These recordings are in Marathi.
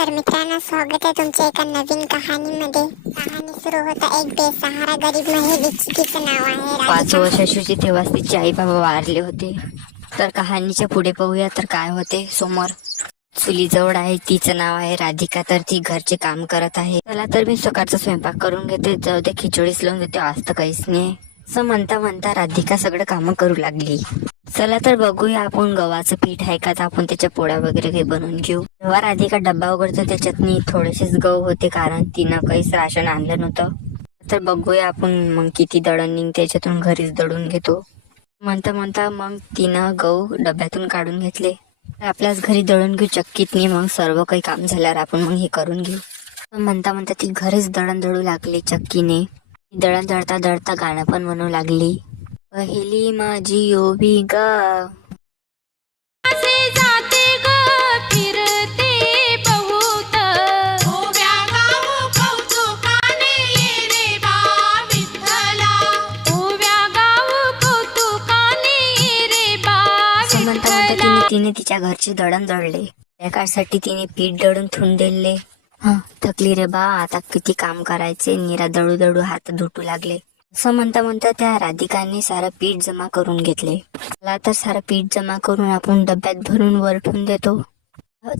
तर मित्रांनो, स्वागत आहे तुमच्या एका नवीन कहाणीमध्ये. कहाणी सुरू होता एक बेसहारा गरीब महिलेची. तिचं नाव आहे 5 राधिका. वर्षाची तेव्हाच तिचे आई बाबा वारले होते. तर कहाणीच्या पुढे पाहूया तर काय होते. समोर चुलीजवळ आहे, तिचं नाव आहे राधिका. तर ती घरचे काम करत आहे. चला तर मी सकाळचा स्वयंपाक करून घेते, जाऊ दे खिचडीच लावून देते, आज तर काहीच नाही. असं म्हणता म्हणता राधिका सगळं काम करू लागली. चला तर बघूया आपण गव्हाचं पीठ आहे का, तर आपण त्याच्या पोळ्या वगैरे काही बनवून घेऊ. तेव्हा राधिका डब्बा उघडतो, त्याच्यात थोडेसेच गहू होते, कारण तिनं काहीच राशन आणलं नव्हतं. तर बघूया आपण मग किती दळण निघते, त्याच्यातून घरीच दळून घेतो. म्हणता म्हणता मग तिनं गहू डब्यातून काढून घेतले. आपल्याच घरी दळून घेऊ चक्कीतनी, मग सर्व काही काम झाल्यावर आपण मग हे करून घेऊ. म्हणता म्हणता ती घरीच दळण दळू लागली चक्कीने. दळण दळता दळता गाणं पण म्हणू लागली. पहिली माझी ओवी गा तिने तिच्या घरचे दळण दळले. त्या काळसाठी तिने पीठ दळून ठेवून दिले. थकली रे बा, आता किती काम करायचे. नीरा दळू दळू हात धुटू लागले. असं म्हणता म्हणता त्या राधिकाने सारं पीठ जमा करून घेतले. मला तर सारं पीठ जमा करून आपण डब्यात भरून वर ठेवून देतो.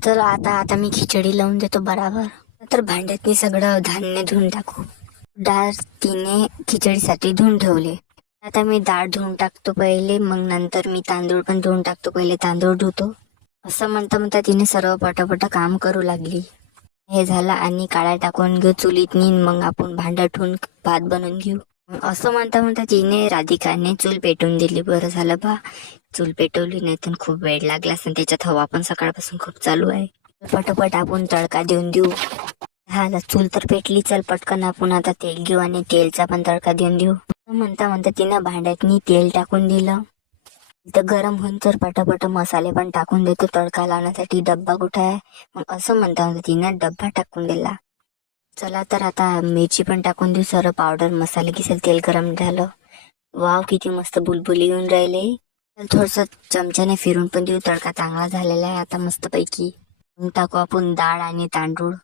तर आता मी खिचडी लावून देतो बराबर. तर भांड्यातनी सगळं धान्य धुवून टाकू. डाळ तिने खिचडीसाठी धुवून ठेवले. आता मी डाळ धुवून टाकतो पहिले, मग नंतर मी तांदूळ पण धुवून टाकतो. पहिले तांदूळ धुतो. असं म्हणता म्हणता तिने सर्व पटापट काम करू लागली. हे झालं आणि काळ्या टाकून घेऊ चुलीतनी, मग आपण भांडं ठेवून भात बनवून घेऊ. असं म्हणता म्हणता तिने राधिकाने चूल पेटवून दिली. बरं झालं बा, चूल पेटवली, नाही तर खूप वेळ लागला असं. त्याच्यात हवा पण सकाळपासून खूप चालू आहे. पटापट आपण तडका देऊन देऊ. चूल तर पेटली. चल पटकन आपण आता तेल घेऊ आणि तेलचा पण तडका देऊन देऊ. म्हणता म्हणता तिनं भांड्यातनी तेल टाकून दिलं. तर गरम होऊन तर पटापट मसाले पण टाकून देतो तडका लावण्यासाठी. डब्बा कुठे आहे? मग असं म्हणता म्हणता तिनं डब्बा टाकून दिला. चला तर आता मिरची पण टाकून देऊ, सर्व पावडर मसाले किसेल. तेल गरम झालं. वाव, किती मस्त बुलबुली येऊन राहिले. थोडस चमच्याने फिरून पण देऊ. तडका चांगला झालेला आहे आता मस्त पैकी. टाकू आपण डाळ आणि तांदूळ.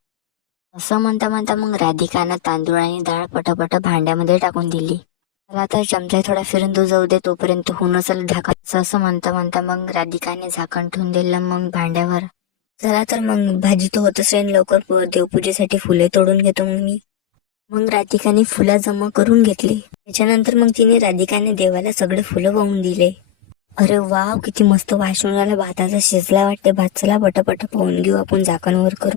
असं म्हणता म्हणता मग राधिकानं तांदूळ आणि डाळ पटापट भांड्यामध्ये टाकून दिली. मला तर चमचा थोडा फिरून तो जाऊ दे, तोपर्यंत होऊन असेल झाकण. असं म्हणता म्हणता मग राधिकाने झाकण ठेवून दिलं मग भांड्यावर. चला तर मग भाजी तो होत असेल लवकर. देवपूजेसाठी फुले तोडून घेतो मग राधिकाने फुलं जमा करून घेतली. त्याच्यानंतर मग राधिकाने देवाला सगळे फुलं वाहून दिले. अरे वाव, किती मस्त वास येऊन राहिला. भाताचा शिजला वाटते भात. चला पटापट पाहून घेऊ आपण झाकण वर करू.